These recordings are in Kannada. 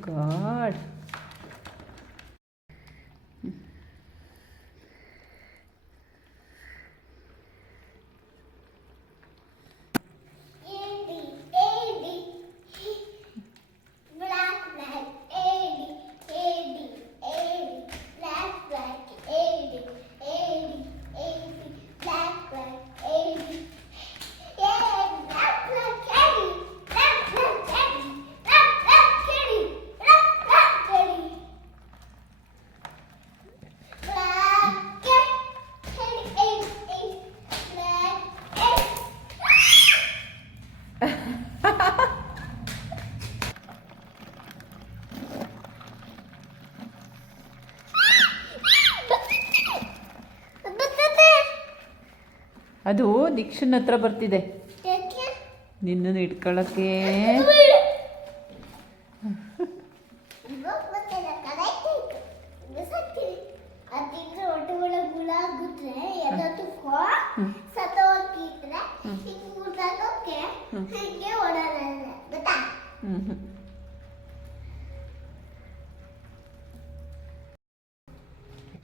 God. ಅದು ದೀಕ್ಷನ್ ಹತ್ರ ಬರ್ತಿದೆ ನಿನ್ನನ್ನು ಇಟ್ಕೊಳ್ಳೋಕ್ಕೆ.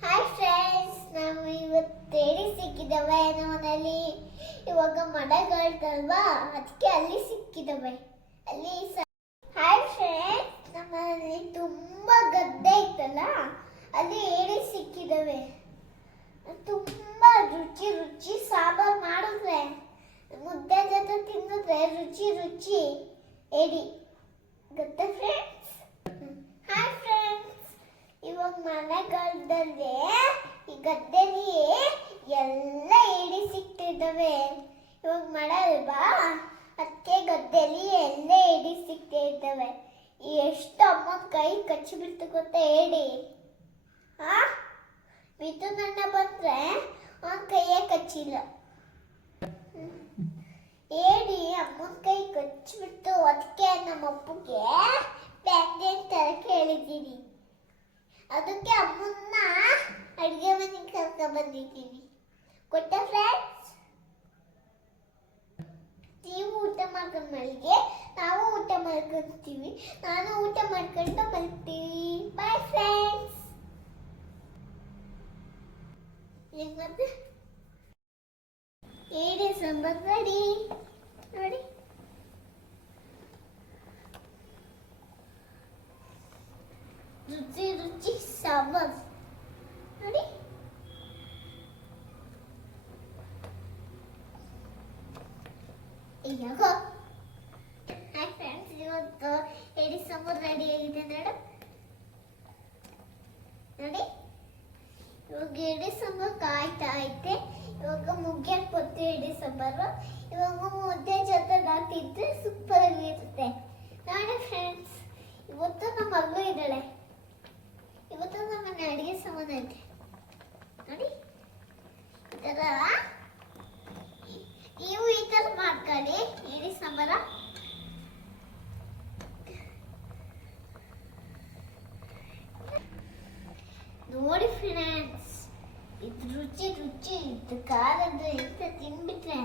ಹಾಯ್ ಫ್ರೆಂಡ್ಸ್, ನಾವು ಇವತ್ತು ಏಡಿ ಸಿಕ್ಕಿದವೆ ಮನೆಯಲ್ಲಿ. ಇವಾಗ ಮಳೆಗಾಲದಲ್ವಾ, ಅದಕ್ಕೆ ಅಲ್ಲಿ ಸಿಕ್ಕಿದವೆ. ಹಾಯ್ ಫ್ರೆಂಡ್ಸ್, ನಮ್ಮಲ್ಲಿ ತುಂಬಾ ಗದ್ದೆ ಇತ್ತಲ್ಲ, ಅಲ್ಲಿ ಏಡಿ ಸಿಕ್ಕಿದವೆ. ತುಂಬಾ ರುಚಿ ರುಚಿ ಸಾಂಬಾರ್ ಮಾಡಿದ್ರೆ, ಮುದ್ದೆ ಜೊತೆ ತಿನ್ನಿದ್ರೆ ರುಚಿ ರುಚಿ ಏಡಿ ಗೊತ್ತಾ ಫ್ರೆಂಡ್ಸ್? ಹಾಯ್ ಫ್ರೆಂಡ್ಸ್, ಇವಾಗ ಮಳೆಗಾಲದಲ್ಲಿ ಈ ಗದ್ದೆಲಿ ಎಲ್ಲ ಏಡಿ ಸಿಗ್ತಿದ್ದಾವೆ. ಇವಾಗ ಮಳೆ ಅಲ್ವಾ, ಅದಕ್ಕೆ ಗದ್ದೆಲಿ ಎಲ್ಲ ಏಡಿ ಸಿಗ್ತಾ ಇದ್ದಾವೆ. ಎಷ್ಟು ಅಮ್ಮನ ಕೈ ಕಚ್ಚಿಬಿಡ್ತು ಗೊತ್ತಾ ಏಡಿ? ಮಿಥುನಣ್ಣ ಬಂದ್ರೆ ಅವನ ಕೈಯೇ ಕಚ್ಚಿಲ್ಲ. ಏಡಿ ಅಮ್ಮನ ಕೈ ಕಚ್ಚಿಬಿಡ್ತು. ಅದಕ್ಕೆ ನಮ್ಮ ಅಪ್ಪಗೆ ಬ್ಯಾಂಡೇಜ್ ತರಕ್ಕೆ ಹೇಳಿದ್ದೀನಿ. ಅದಕ್ಕೆ ಅಮ್ಮನ್ನ ಅಡುಗೆ ಮನೆಗೆ ಕರ್ಕೊಂಡು ಬಂದಿದ್ದೀನಿ. ಗೊತ್ತಾ ಫ್ರೆಂಡ್ಸ್? ನೀವು ಊಟ ಮಾಡ್ಕೊಂಡು ಮಲ್ಲಿಗೆ, ನಾವು ಊಟ ಮಾಡ್ಕೊಂತೀವಿ. ನಾನು ಊಟ ಮಾಡ್ಕೊಂಡು ಮಲ್ತೀವಿ. Bye friends. ಹೆಂಗಂದ್ರೆ ಏಡಿ ಸಾಂಬಾರ್ ರೆಡಿ ನೋಡಿ. ರುಚಿ ರುಚಿ ಸಾಂಬಾರ್ ನೋಡಿ. ಹಾಯ್ ಫ್ರೆಂಡ್ಸ್, ಇವತ್ತು ಏಡಿ ಸಾಂಬಾರ್ ರೆಡಿ ಆಗಿದೆ ನೋಡಿ. ಇವಾಗ ಏಡಿ ಸಾಂಬಾರ್ ಕಾಯ್ತಾ ಐತೆ. ಇವಾಗ ಮುಗ್ಗಕ್ಕೆ ಬತ್ತು ಏಡಿ ಸಾಂಬಾರು. ಇವಾಗ ಮುದ್ದೆ ಜೊತೆ ತಿಂದ್ರೆ ಸೂಪರ್ ಆಗಿರುತ್ತೆ ನೋಡಿ ಫ್ರೆಂಡ್ಸ್. ಇವತ್ತು ನಮ್ಮ ಮಗಳು ಇದ್ದಾಳೆ. ಇವತ್ತು ನಮ್ಮ ಮನೆ ಅಡುಗೆ ಸಾಮಾನು ಐತೆ ನೋಡಿ. ಈ ಥರ ನೀವು ಈ ಥರ ಮಾಡ್ಕೊಳ್ಳಿ ಏಡಿ ಸಾಂಬಾರ. ನೋಡಿ ಫ್ರೆಂಡ್ಸ್, ಇದು ರುಚಿ ರುಚಿ, ಇದು ಖಾರದ ಎಂತ ತಿನ್ಬಿಟ್ರೆ